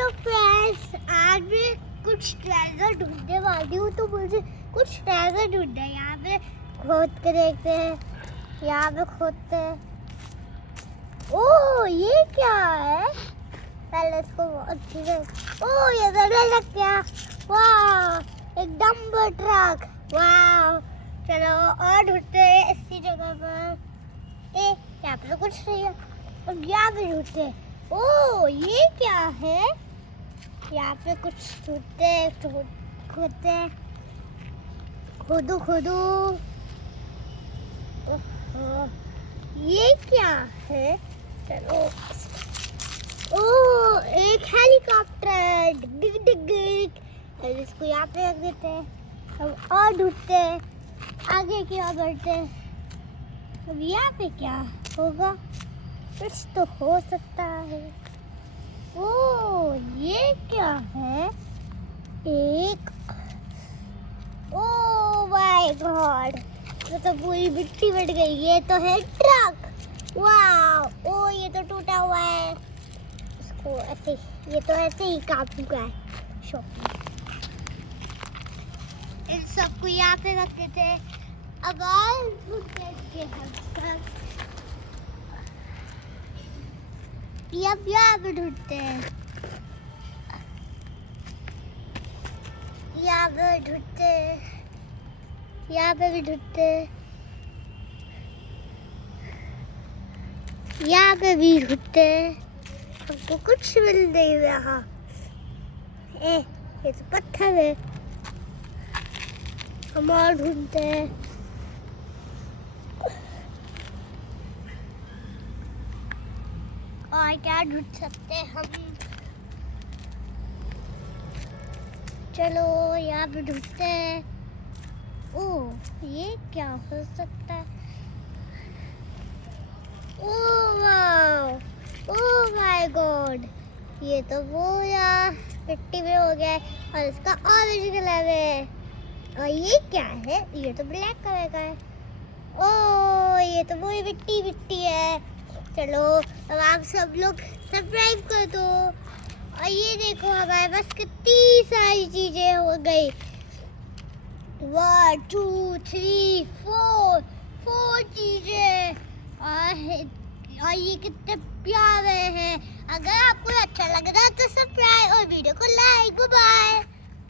Hello friends, आज मैं कुछ ट्रेजर ढूंढने वाली हूँ, तो मुझे कुछ ट्रेजर ढूंढना है। यहाँ पे खोद के देखते हैं, यहाँ पे खोदते हैं। ओह, ये क्या है? पहले इसको अच्छे से, ओह ये तो लग गया। वाह, एक डंपर ट्रक। वाह, चलो और ढूंढते हैं इसी जगह पर। यहाँ पे तो कुछ नहीं है। अब यहाँ पे ढूंढते हैं। ओह, ये क्या है? यहाँ पे कुछ खोदते हैं। खोदो। ये क्या है? चलो। ओह, एक हेलीकॉप्टर। डिग डिग डिग। इसको यहाँ पे रख देते हैं। हम और ढूंढते हैं, आगे की ओर बढ़ते हैं। अब यहाँ पे क्या होगा? कुछ तो हो सकता है। ओह, ये क्या है? ओह माय गॉड, ये तो पूरी मिट्टी बन गई। ये तो है ट्रक। वाह, ओह ये तो टूटा हुआ है। इसको ऐसे, ये तो ऐसे ही काबू का है। शॉपिंग, इन सबको यहाँ पे रख देते हैं। अब और के हम सब यहाँ पे ढूंढते हैं। यहाँ पे भी ढूंढते हैं। यहाँ पे भी ढूंढते हैं। हमको कुछ मिल नहीं रहा। ये तो पत्थर है। हम और ढूंढते हैं। और क्या ढूंढ सकते हैं हम? चलो यहाँ पे ढूंढते हैं। ओह, ये क्या हो सकता है? ओह वाह, ओह माय गॉड, ये तो पूरा मिट्टी में हो गया है और इसका ऑरेंज कलर है। और ये क्या है? ये तो ब्लैक कलर का है। ओह, ये तो पूरी मिट्टी है। चलो अब आप सब लोग सब्सक्राइब कर दो। और ये देखो, हमारे पास कितनी सारी चीजें हो गई। 1 2 3 4 चीजें। और ये कितने प्यारे हैं। अगर आपको अच्छा लग रहा है तो सब्सक्राइब और वीडियो को लाइक। Bye bye.